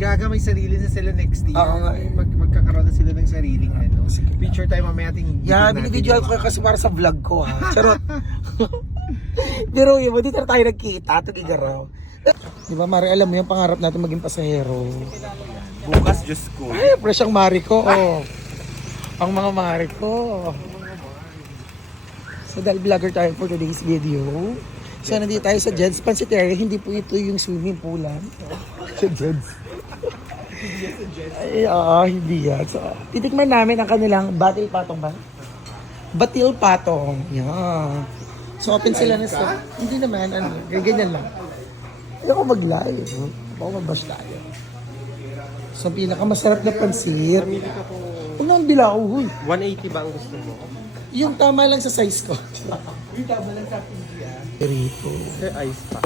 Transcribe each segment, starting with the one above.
Gaga, may sarili na sila next year. Oo nga. Magkakaroon na sila ng sariling ano. Picture tayo mamaya ating Yeah, binibidyoan ko kasi para sa vlog ko ha. Charot. Pero yun, dito na tayo nagkita, Tugigaraw. Di ba, Mari, alam mo yung pangarap natin maging pasahero. Bukas, Diyos ko. Ay, fresh ang Mari ko, oh. Ang mga Mari ko. So, dahil vlogger tayo for today's video. So, nandito tayo sa Jed's Pansiteria. Hindi po ito yung swimming poolan. Sa Jed's. Ay, hindi yan. So, titikman namin ang kanilang batil patong ba? Batil patong. Yan. So, open sila na sa... Hindi naman, ano, ganyan lang. Hindi ako mag-live. Baka mabash tayo. So, pinakamasarap na pansit. Unang bilao, huy. 180 ba ang gusto mo? Yung tama lang sa size ko. Yung tama lang sa akin. Rito. Ice pa.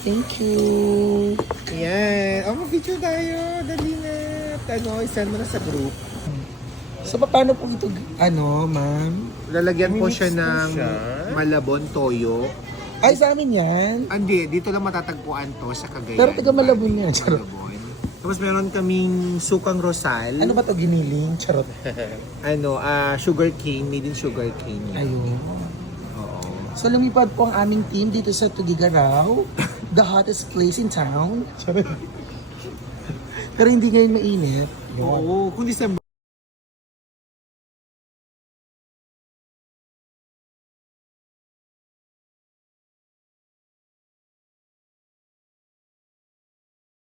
Thank you. Yan. Mag-picture tayo. Dali na. Isend mo na sa group. So, paano po ito, ma'am? Lalagyan po siya ng Malabon toyo. Ay, sa amin yan. Hindi, dito lang matatagpuan to sa Cagayan. Pero taga Malabon yan. Charot. Malabon. Tapos meron kaming sukang rosal. Ano ba to giniling? Charot. Sugar cane, made in sugar cane. Ayun. Oo. So, lumipad po ang aming team dito sa Tugigaraw. The hottest place in town. Charot. Pero hindi ngayon mainit. Oo, kung December